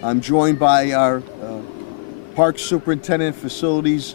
I'm joined by our Park Superintendent Facilities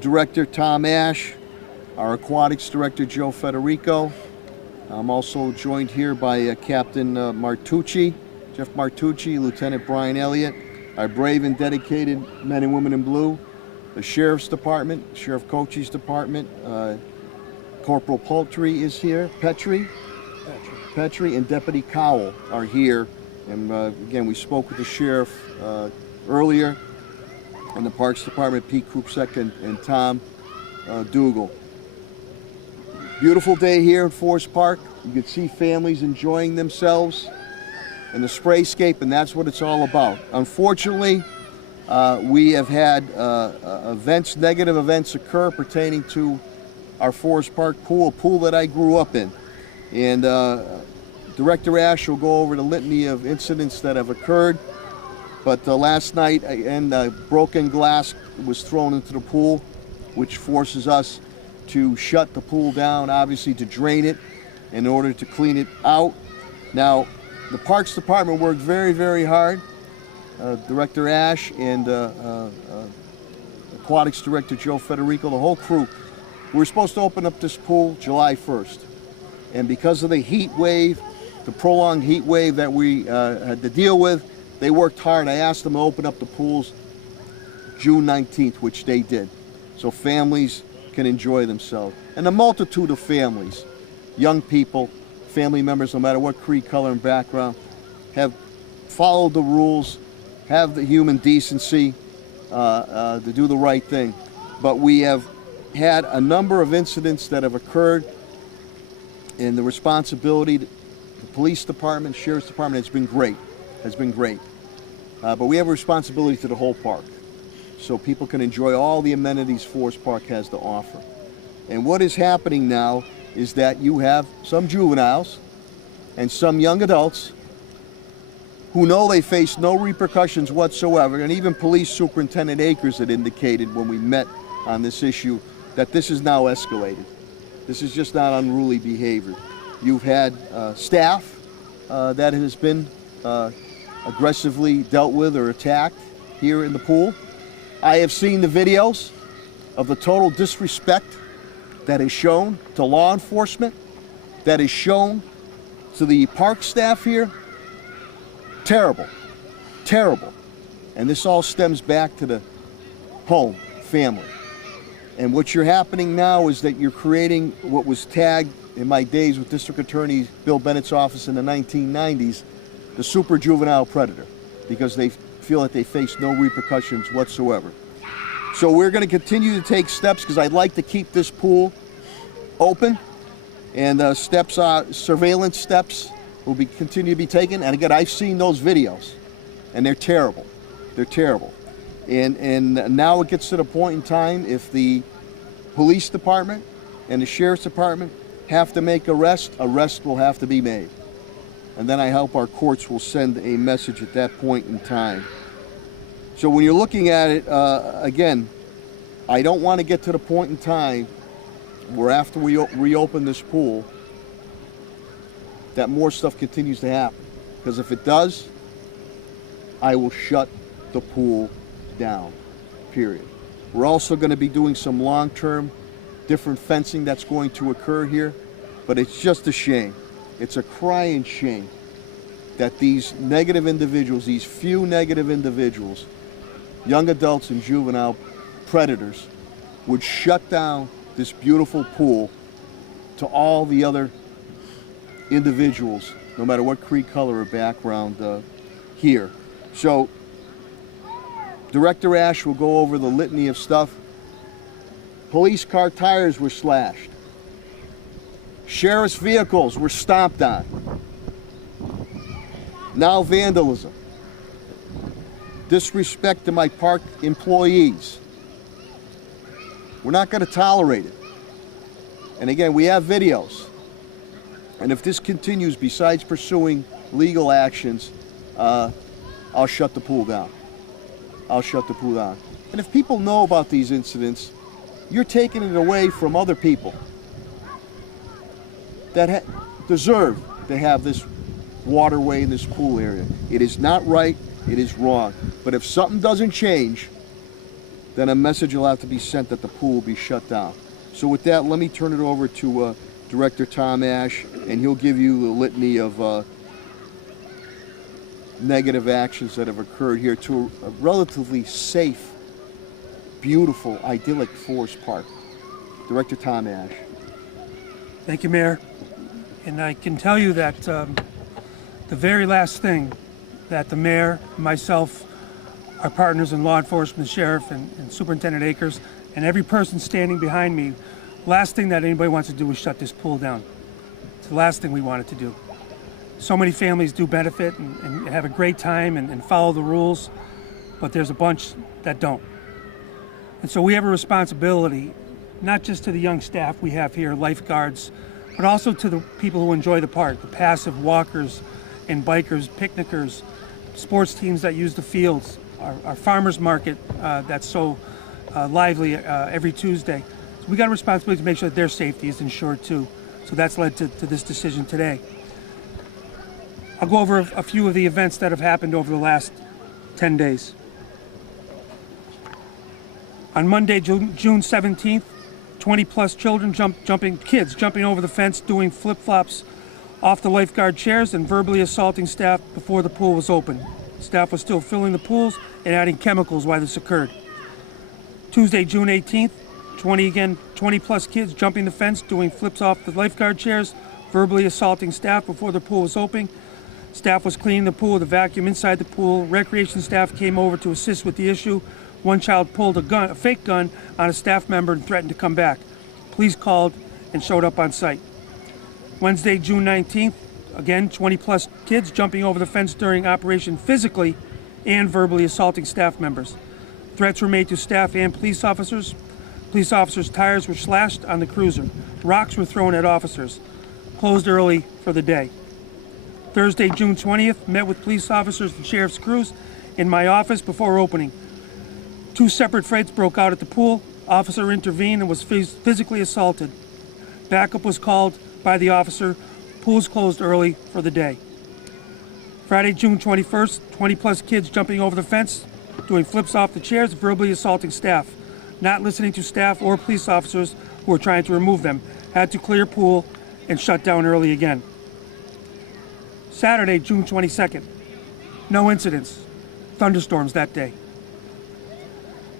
Director Tom Ash, our Aquatics Director Joe Federico. I'm also joined here by Captain Martucci, Jeff Martucci, Lieutenant Brian Elliott, our brave and dedicated men and women in blue, the Sheriff's Department, Sheriff Cochise Department, Corporal Petrie is here, Petrie, and Deputy Cowell are here. And again, we spoke with the Sheriff earlier, and the Parks Department, Pete Krupsek and Tom Dougal. Beautiful day here in Forest Park. You can see families enjoying themselves in the sprayscape, and that's what it's all about. Unfortunately, we have had negative events occur pertaining to our Forest Park pool, a pool that I grew up in. And Director Ash will go over the litany of incidents that have occurred. But last night, broken glass was thrown into the pool, which forces us to shut the pool down, obviously to drain it in order to clean it out. Now, the Parks Department worked very, very hard. Director Ash and Aquatics Director Joe Federico, the whole crew. We were supposed to open up this pool July 1st. And because of the heat wave, the prolonged heat wave that we had to deal with, they worked hard. I asked them to open up the pools June 19th, which they did. So families can enjoy themselves. And a multitude of families, young people, family members, no matter what creed, color, and background, have followed the rules, have the human decency to do the right thing. But we have had a number of incidents that have occurred, and the responsibility, the police department, sheriff's department has been great. But we have a responsibility to the whole park, so people can enjoy all the amenities Forest Park has to offer. And what is happening now is that you have some juveniles and some young adults who know they face no repercussions whatsoever, and even Police Superintendent Akers had indicated when we met on this issue that this is now escalated. This is just not unruly behavior. You've had staff that has been aggressively dealt with or attacked here in the pool. I have seen the videos of the total disrespect that is shown to law enforcement, that is shown to the park staff here. Terrible, terrible. And this all stems back to the home, family. And what you're happening now is that you're creating what was tagged in my days with District Attorney Bill Bennett's office in the 1990s, the super juvenile predator, because they feel that they face no repercussions whatsoever. So we're going to continue to take steps, because I'd like to keep this pool open, and surveillance steps will continue to be taken. And again, I've seen those videos, and they're terrible. They're terrible. And now it gets to the point in time, if the police department and the sheriff's department have to make arrests will have to be made. And then I hope our courts will send a message at that point in time. So when you're looking at it, again, I don't want to get to the point in time where after we reopen this pool, that more stuff continues to happen. Because if it does, I will shut the pool down, period. We're also going to be doing some long-term different fencing that's going to occur here, but it's just a shame. It's a crying shame that these negative individuals, these few negative individuals, young adults and juvenile predators, would shut down this beautiful pool to all the other individuals, no matter what creed, color, or background here. So Director Ash will go over the litany of stuff. Police car tires were slashed. Sheriff's vehicles were stomped on. Now vandalism. Disrespect to my park employees. We're not going to tolerate it. And again, we have videos. And if this continues, besides pursuing legal actions, I'll shut the pool down. I'll shut the pool down. And if people know about these incidents, you're taking it away from other people that deserve to have this waterway in this pool area. It is not right. It is wrong. But if something doesn't change, then a message will have to be sent that the pool will be shut down. So with that, let me turn it over to Director Tom Ash, and he'll give you the litany of negative actions that have occurred here to a relatively safe, beautiful, idyllic Forest Park. Director Tom Ash. Thank you, Mayor. And I can tell you that the very last thing that the Mayor, myself, our partners in law enforcement, the Sheriff, and Superintendent Akers, and every person standing behind me, last thing that anybody wants to do is shut this pool down. It's the last thing we wanted to do. So many families do benefit and have a great time and follow the rules, but there's a bunch that don't. And so we have a responsibility, not just to the young staff we have here, lifeguards, but also to the people who enjoy the park, the passive walkers and bikers, picnickers, sports teams that use the fields, our farmers market that's so lively every Tuesday. So we got a responsibility to make sure that their safety is ensured too. So that's led to this decision today. I'll go over a few of the events that have happened over the last 10 days. On Monday, June 17th, 20-plus children jumping over the fence, doing flip-flops off the lifeguard chairs and verbally assaulting staff before the pool was open. Staff was still filling the pools and adding chemicals while this occurred. Tuesday, June 18th, 20-plus kids jumping the fence, doing flips off the lifeguard chairs, verbally assaulting staff before the pool was open. Staff was cleaning the pool with a vacuum inside the pool. Recreation staff came over to assist with the issue. One child pulled a fake gun on a staff member and threatened to come back. Police called and showed up on site. Wednesday, June 19th, again, 20-plus kids jumping over the fence during Operation Physically and verbally assaulting staff members. Threats were made to staff and police officers. Police officers' tires were slashed on the cruiser. Rocks were thrown at officers. Closed early for the day. Thursday, June 20th, met with police officers and sheriff's crews in my office before opening. 2 separate fights broke out at the pool. Officer intervened and was physically assaulted. Backup was called by the officer. Pools closed early for the day. Friday, June 21st, 20-plus kids jumping over the fence, doing flips off the chairs, verbally assaulting staff, not listening to staff or police officers who were trying to remove them, had to clear pool and shut down early again. Saturday, June 22nd, no incidents, thunderstorms that day.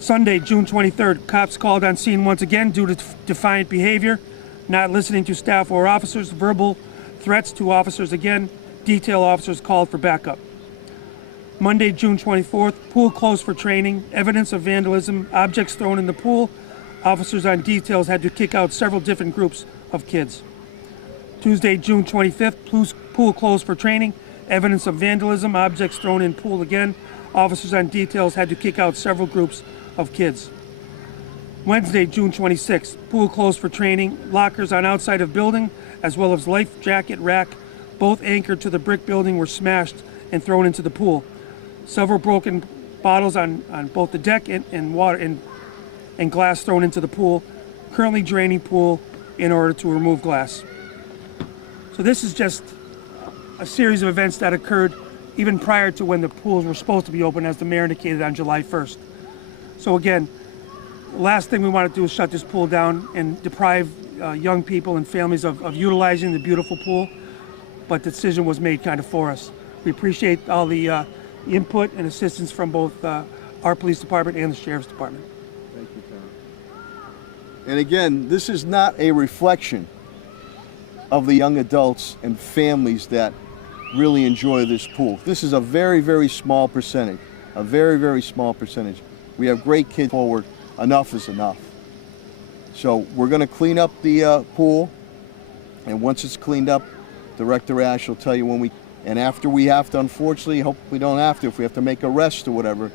Sunday, June 23rd, cops called on scene once again due to defiant behavior, not listening to staff or officers, verbal threats to officers again, detail officers called for backup. Monday, June 24th, pool closed for training, evidence of vandalism, objects thrown in the pool. Officers on details had to kick out several different groups of kids. Tuesday, June 25th, pool closed for training, evidence of vandalism, objects thrown in pool again. Officers on details had to kick out several groups of kids. Wednesday, June 26th, pool closed for training, lockers on outside of building, as well as life jacket rack, both anchored to the brick building, were smashed and thrown into the pool. Several broken bottles on both the deck and water and glass thrown into the pool. Currently draining pool in order to remove glass. So this is just a series of events that occurred even prior to when the pools were supposed to be open, as the mayor indicated, on July 1st. So again, the last thing we want to do is shut this pool down and deprive young people and families of utilizing the beautiful pool, but the decision was made kind of for us. We appreciate all the input and assistance from both our police department and the sheriff's department. Thank you, Tom. And again, this is not a reflection of the young adults and families that really enjoy this pool. This is a very, very small percentage, a very, very small percentage. We have great kids forward. Enough is enough. So we're going to clean up the pool, and once it's cleaned up, Director Ash will tell you when and after we have to, unfortunately, hope we don't have to, if we have to make arrests or whatever,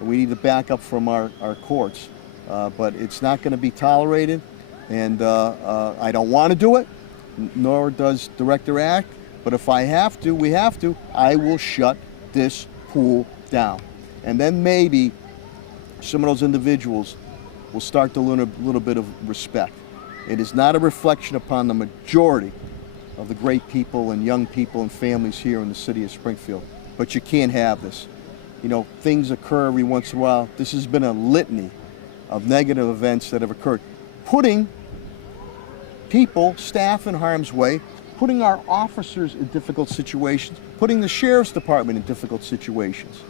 we need to back up from our courts. But it's not going to be tolerated, and I don't want to do it, nor does Director Ash, but if I have to, we have to, I will shut this pool down. And then maybe some of those individuals will start to learn a little bit of respect. It is not a reflection upon the majority of the great people and young people and families here in the city of Springfield, but you can't have this. you know, things occur every once in a while. This has been a litany of negative events that have occurred, putting people, staff in harm's way, putting our officers in difficult situations, putting the sheriff's department in difficult situations.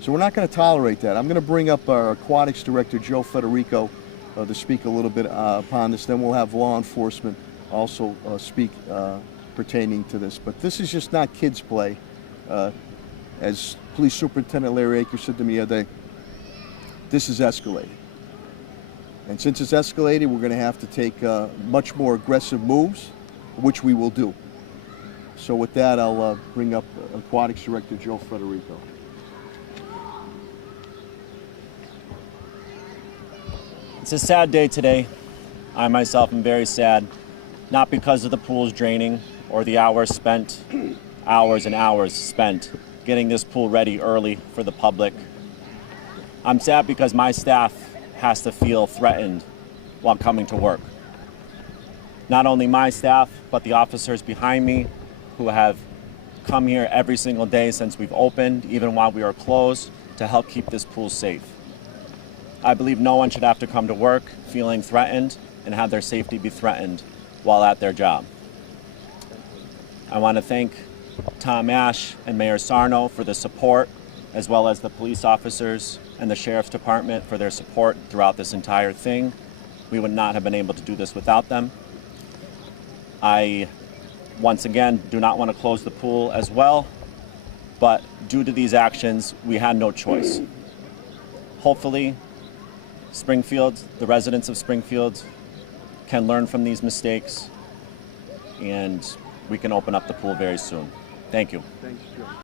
So we're not going to tolerate that. I'm going to bring up our aquatics director, Joe Federico, to speak a little bit upon this. Then we'll have law enforcement also speak pertaining to this. But this is just not kids' play. As Police Superintendent Larry Akers said to me the other day, this is escalating. And since it's escalated, we're going to have to take much more aggressive moves, which we will do. So with that, I'll bring up Aquatics Director Joe Federico. It's a sad day today. I myself am very sad, not because of the pools draining or the hours and hours spent getting this pool ready early for the public. I'm sad because my staff has to feel threatened while coming to work. Not only my staff, but the officers behind me who have come here every single day since we've opened, even while we are closed, to help keep this pool safe. I believe no one should have to come to work feeling threatened and have their safety be threatened while at their job. I want to thank Tom Ash and Mayor Sarno for the support, as well as the police officers and the Sheriff's Department for their support throughout this entire thing. We would not have been able to do this without them. I, once again, do not want to close the pool as well, but due to these actions, we had no choice. Hopefully, Springfield, the residents of Springfield, can learn from these mistakes, and we can open up the pool very soon. Thank you. Thanks, Joe.